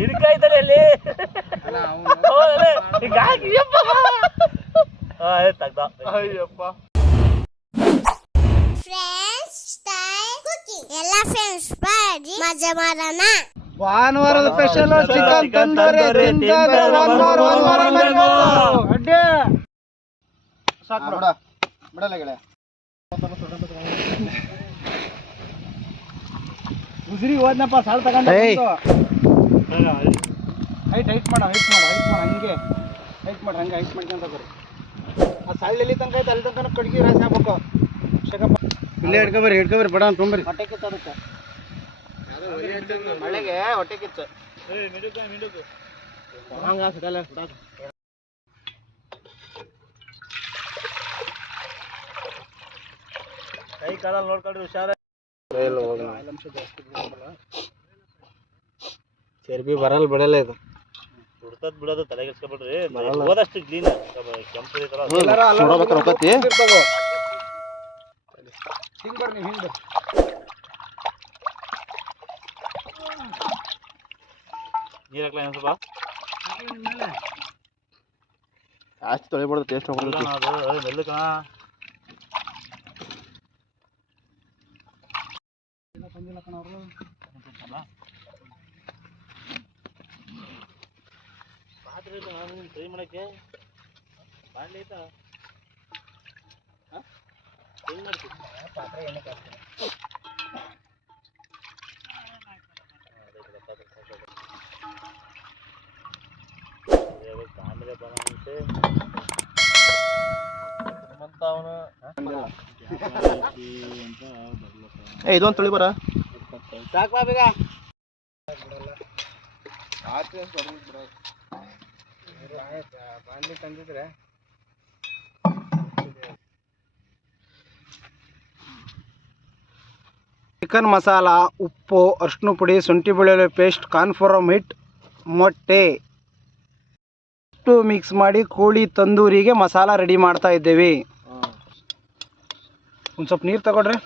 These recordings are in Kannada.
ಹಿಡ್ಕಾಯ್ತಾರೆ ಅಲ್ಲಿ ಅಯ್ಯಪ್ಪ. ಎಲ್ಲ ಫ್ರೆಂಡ್ಸ್ ಬಾಡಿ ಮಜಾ ಮಾಡೋಣ. ಭಾನುವಾರದ ಸ್ಪೆಷಲ್ ಚಿಕನ್ ತಂದೂರಿ ಅಡ್ಡೆ ಸಾಕು ಬಿಡ ಬಿಡಲ್ಲ ಗೆಳೆಯ. ಉಸಿರಿ ಹೋದ್ನಪ್ಪ ಸಾಲ್ ತಗೊಂಡು ಹೈಟ್ ಮಾಡು ಹಂಗೆ ಹೈಟ್ ಮಾಡಿ ಹಂಗೆ ಹೈಟ್ ಮಾಡ್ಕೊಂತ ಬರ್ರಿ. ಆ ಸಾಲ್ ಎಲ್ಲಿ ತನಕ ಐತೆ ಅಲ್ಲಿ ತನಕ ಕಡ್ಗಿ ರಾಸಿ ಹಾಕ್ಬೇಕು. ಶಕಪ್ಪ ಇಲ್ಲೇ ಹಿಡ್ಕೊಬರ್ರಿ ಬಡ ತೊಂಬರಿ. ಹೊಟ್ಟೆ ಕಿತ್ತು ಅದಕ್ಕೆ ಮಳೆಗೆ ಹೊಟ್ಟೆ ಕಿತ್ತು ಹಂಗ ಸಿಗಲ್ಲ. ಕೈ ಕಾಲಲ್ಲಿ ನೋಡ್ಕೊಳ್ರಿ ಹುಷಾರ. ಚರ್ಬಿ ಬರಲ್ಲ ಬಿಡಲ್ಲ ಇದು ಸುಡ್ತದ್ ಬಿಡೋದು ತಲೆಗೆಡ್ಸ್ಕೊಬಿಡ್ರಿ. ಹೋದಷ್ಟು ಕ್ಲೀನ್ ಕೆಂಪು ಹಿಂಗ್ ಬರ್ರಿ ನೀವು ಹಿಂದೆ ನೀರಾಕ್ಲ ಸ್ವಲ್ಪ ಜಾಸ್ತಿ ತೊಳಿಬಾರ್ದು. ಟೇಸ್ಟ್ ಹೋಗ್ಬಿಡುತ್ತೆ ಅದು ಮೆಲ್ಲು ಕಣ. ಬಂದಿಲ್ಲ ಕಣ ಅವರು ಪಾತ್ರೆ ಟ್ರೈ ಮಾಡಕ್ಕೆ ಬಾಂಡ್ಲಿ ಐತಾ ಹೆಂಗ್ ಮಾಡ್ತೀವಿ ಪಾತ್ರೆ ಏನಕ್ಕೆ ಹಾಕ್ತೀನಿ. ಆಮೇಲೆ ಬರಂತೆ ಅಂತ ಅವನು ಇದೊಂದು ತೊಳಿ ಬರ ಸಾಕು ಬೇಗ ಬಾಂಡ್ಲಿ ತಂದಿದ್ರೆ ಚಿಕನ್ ಮಸಾಲ, ಉಪ್ಪು, ಅರಿಶಿನ ಪುಡಿ, ಶುಂಠಿ ಬೆಳ್ಳುಳ್ಳಿ ಪೇಸ್ಟ್, ಕಾರ್ನ್ಫ್ಲವರ್ ಹಿಟ್ಟು, ಮೊಟ್ಟೆ ಇಷ್ಟು ಮಿಕ್ಸ್ ಮಾಡಿ ಕೋಳಿ ತಂದೂರಿಗೆ ಮಸಾಲ ರೆಡಿ ಮಾಡ್ತಾ ಇದ್ದೇವೆ. ಒಂದು ಸ್ವಲ್ಪ ನೀರು ತಗೊಳ್ರಿ.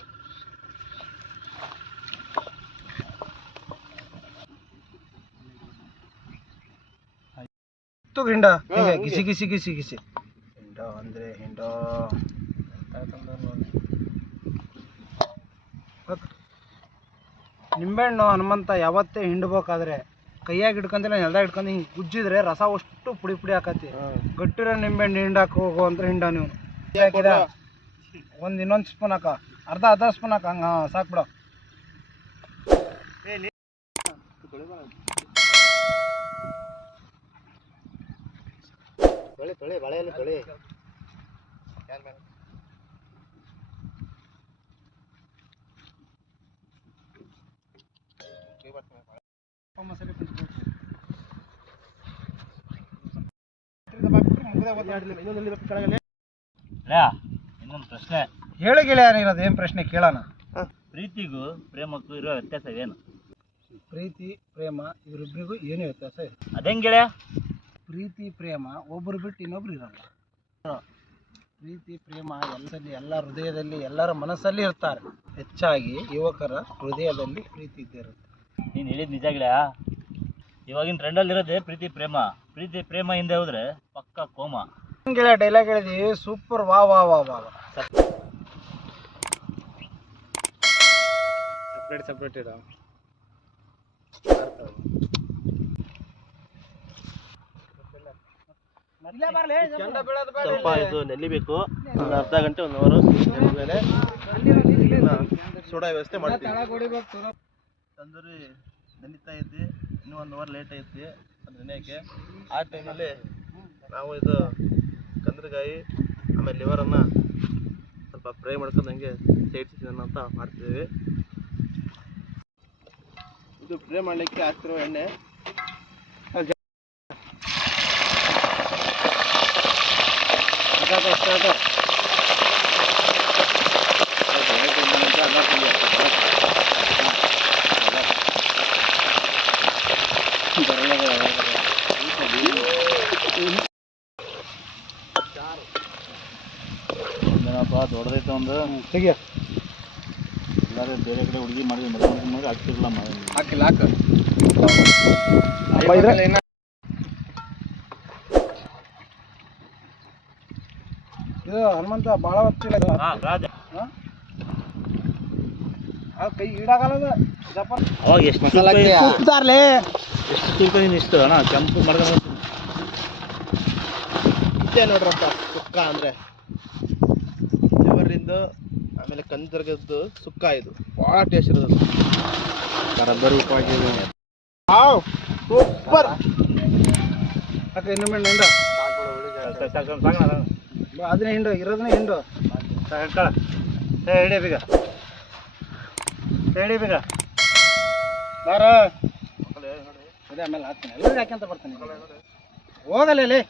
ಹಿಂಡ ಗಿಸಿ ಗಿಸಿ ಗಿಸಿ ಗಿಸಿ ಹಿಂಡ ಅಂದರೆ ಹಿಂಡ ನಿಂಬೆಹಣ್ಣು ಹನುಮಂತ ಯಾವತ್ತೇ ಹಿಂಡ್ಬೇಕಾದ್ರೆ ಕೈಯಾಗಿ ಹಿಡ್ಕೊಂತಿಲ್ಲ ನೆಲದಾಗ ಹಿಡ್ಕೊಂಡು ಹಿಂಗೆ ಗುಜ್ಜಿದ್ರೆ ರಸ ಅಷ್ಟು ಪುಡಿ ಪುಡಿ ಹಾಕತಿ. ಗಟ್ಟಿರೋ ನಿಂಬೆಹಣ್ಣು ಹಿಂಡಾಕ ಹೋಗು ಅಂದ್ರೆ ಹಿಂಡ ನೀವು ಹಾಕಿದ ಇನ್ನೊಂದು ಸ್ಪೂನ್ ಹಾಕ, ಅರ್ಧ ಸ್ಪೂನ್ ಹಾಕ. ಹಂಗೆ ಸಾಕು ಬಿಡ. ತೊಳೆ ಬಾಳೆಯಲ್ಲಿ ತೊಳೆ ಮಸಾಲೆ ಇನ್ನೊಂದು ಪ್ರಶ್ನೆ ಹೇಳಿ ಗೆಳೆಯ. ಇರೋದು ಏನು ಪ್ರಶ್ನೆ ಕೇಳೋಣ. ಪ್ರೀತಿಗೂ ಪ್ರೇಮಕ್ಕೂ ಇರೋ ವ್ಯತ್ಯಾಸವೇನು? ಪ್ರೀತಿ ಪ್ರೇಮ ಇವರಿಬ್ಬರಿಗೂ ಏನು ವ್ಯತ್ಯಾಸ ಇದೆ? ಅದೇಂಗ್ ಗೆಳೆಯ? ಪ್ರೀತಿ ಪ್ರೇಮ ಒಬ್ಬರು ಬಿಟ್ಟು ಇನ್ನೊಬ್ರು ಇರಲ್ಲ. ಪ್ರೀತಿ ಪ್ರೇಮ ಎಲ್ಲ ಹೃದಯದಲ್ಲಿ ಎಲ್ಲರ ಮನಸ್ಸಲ್ಲಿ ಇರ್ತಾರೆ. ಹೆಚ್ಚಾಗಿ ಯುವಕರ ಹೃದಯದಲ್ಲಿ ಪ್ರೀತಿ ಇದ್ದೇ ಇರುತ್ತೆ. ನೀನು ಹೇಳಿದ ನಿಜ ಗೆಳೆಯ. ಇವಾಗಿನ ಟ್ರೆಂಡಲ್ಲಿ ಇರೋದೇ ಪ್ರೀತಿ ಪ್ರೇಮ. ಪ್ರೀತಿ ಪ್ರೇಮ ಹಿಂದೆ ಹೋದ್ರೆ ಪಕ್ಕ ಕೋಮ. ಗೆಳೆಯ ಡೈಲಾಗ್ ಹೇಳಿದ್ವಿ, ಸೂಪರ್. ವಾ ವಾ ವಾ ವಾ ಸಪ್ರೇಟ್ ಇರೋ ಸ್ವಲ್ಪ ಇದು ನೆಲ್ಲಿಬೇಕು. ಒಂದು ಅರ್ಧ ಗಂಟೆ 1 ಅವರ್ ಮೇಲೆ ಸೋಡಾ ವ್ಯವಸ್ಥೆ ಮಾಡ್ತೀವಿ. ತಂದೂರಿ ನೆನಿತಾ ಇದ್ವಿ, ಇನ್ನೂ 1 ಅವರ್ ಲೇಟ್ ಐತಿ ಅದು ನೆನೆಯೋಕ್ಕೆ. ಆ ಟೈಮಲ್ಲಿ ನಾವು ಇದು ಕಂದ್ರಕಾಯಿ ಆಮೇಲೆ ಲಿವರನ್ನು ಸ್ವಲ್ಪ ಫ್ರೈ ಮಾಡ್ಕೊಂಡು ಹಂಗೆ ಸೈಡ್ ಚಿಕನ್ ಅಂತ ಮಾಡ್ತಿದ್ದೀವಿ. ಇದು ಫ್ರೈ ಮಾಡಲಿಕ್ಕೆ ಹಾಕ್ತಿರೋ ಎಣ್ಣೆ. ದೊಡ್ಡದೈತೆ ಒಂದು ತೆಗಿಯ. ಇಲ್ಲ ಎಲ್ಲರೂ ಬೇರೆ ಕಡೆ ಹುಡುಗಿ ಮಾಡಿ ಮದುವೆ ಆಗ್ತಿರಲ್ಲ ಹಾಕಿಲ್ಲ ಹಾಕ ಇದು ಹನುಮಂತ ಭಾಳ ಹೊತ್ತಿಲ್ಲ ರಾಜ ಕೈ ಈಡಾಗಲ್ಲ ಅವಾಗ ಎಷ್ಟು ಎಷ್ಟು ತಿಳ್ಕೊಂಡು ಇಷ್ಟು ಅಣ್ಣ ಕೆಂಪು ಮಾಡ್ಕೊಂಡು ಇಷ್ಟೇ ನೋಡ್ರಪ್ಪ ಸುಕ್ಕ ಅಂದರೆ ಲಿವರಿಂದ ಆಮೇಲೆ ಕಂದರ್ಗದ್ದು ಸುಕ್ಕ ಇದು ಭಾಳ ಟೇಸ್ಟ್ ಇರೋದು ರಬ್ಬರ್ ಉಪ್ಪಾಗಿದೆ ಸೂಪರ್ ಯಾಕೆ ಇನ್ನು ಮೇಲೆ ಹಿಂಡು ಅದನ್ನೇ ಹಿಂಡು ಇರೋದನ್ನೇ ಹಿಂಡು ಹಿಡಿ ಬೇಗ ಹೇಳಿ ಬೇಗ ಬಾರ ಅದೇ ಆಮೇಲೆ ಹಾಕ್ತೀನಿ ಎಲ್ಲರಿಗೂ ಹಾಕ್ಯಂತ ಬರ್ತಾನೆ ಹೋಗಲ್ಲ ಇಲ್ಲಿ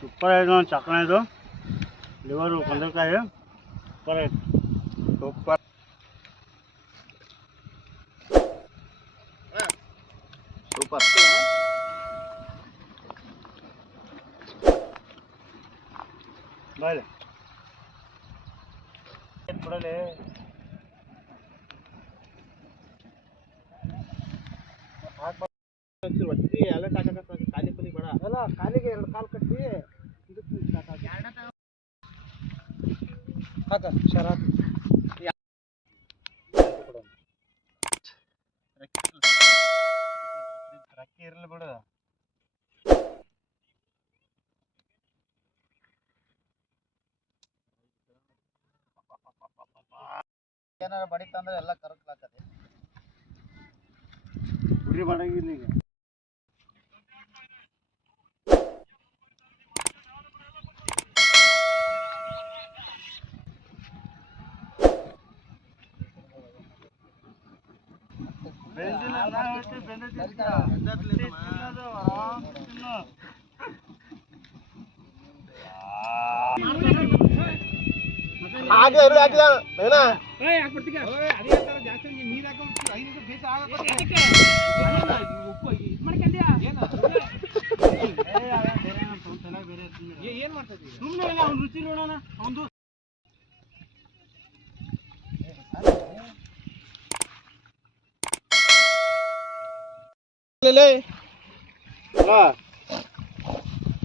ಸೂಪರ್ ಆಯ್ತು ಚಕ್ರ ಇದು ಲಿವರು ಕೊಂದಕಾಯಿ ಸೂಪರ್ ಆಯ್ತು ಸೂಪರ್ ಸೂಪರ್ ಬಾಯ್ ಬಿಡಲೇ ಒತ್ತಿ ಎಲ್ಲ ಹಾಕಕ್ಕೆ ಖಾಲಿ ಪಲಿ ಬೇಡ ಅಲ್ಲ ಕಾಲಿಗೆ 2 ಕಾಲು ಕಟ್ಟಿ ಇದಕ್ಕೆ ಹಾಕ ಶರಾತ್ ರಕ್ಕಿ ಇರಲಿ ಬಿಡು ಏನಾರ ಬಡಿತಂದ್ರೆ ಎಲ್ಲ ಕರಕ್ಲಾಕದೆ ಉರಿ ಮಾಡಂಗಿಲ್ಲ ಈಗ ಹಾಗೆ ಎರಡು ಹಾಕಿದ ಬೇಡ ಏನ್ ಮಾಡ್ತದೆ ಸುಮ್ಮನೆ ಅವ್ನ ರುಚಿ ನೋಡೋಣ ಅವನು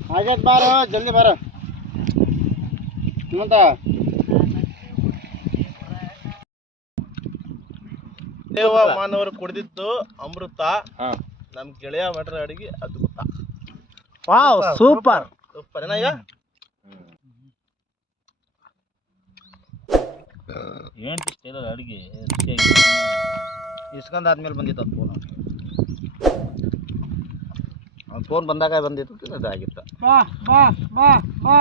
ಹಾಗಾದ್ ಬಾರ ಜಲ್ದಿ ಬಾರ ಹನುಮಂತ ದೇವ ಮಾನವರು ಕುಡಿದಿದ್ದು ಅಮೃತ ನಮ್ ಗೆಳೆಯ ಮಾಡ್ರ ಅಡಿಗೆ ಅದ್ಭುತ ವಾವ್ ಸೂಪರ್ ಸೂಪರ್ ಏನ ಈಗ ಏನ್ ಸ್ಟೈಲ್ ಅಡಿಗೆ ಇಸ್ಕೊಂಡಾದ್ಮೇಲೆ ಬಂದಿತ್ತು ಅದು ಫೋನ್ ಫೋನ್ ಬಂದಾಗ ಬಂದಿತ್ತು ಇದಾಗಿತ್ತು ಬಾ ಬಾ ಬಾ ಬಾ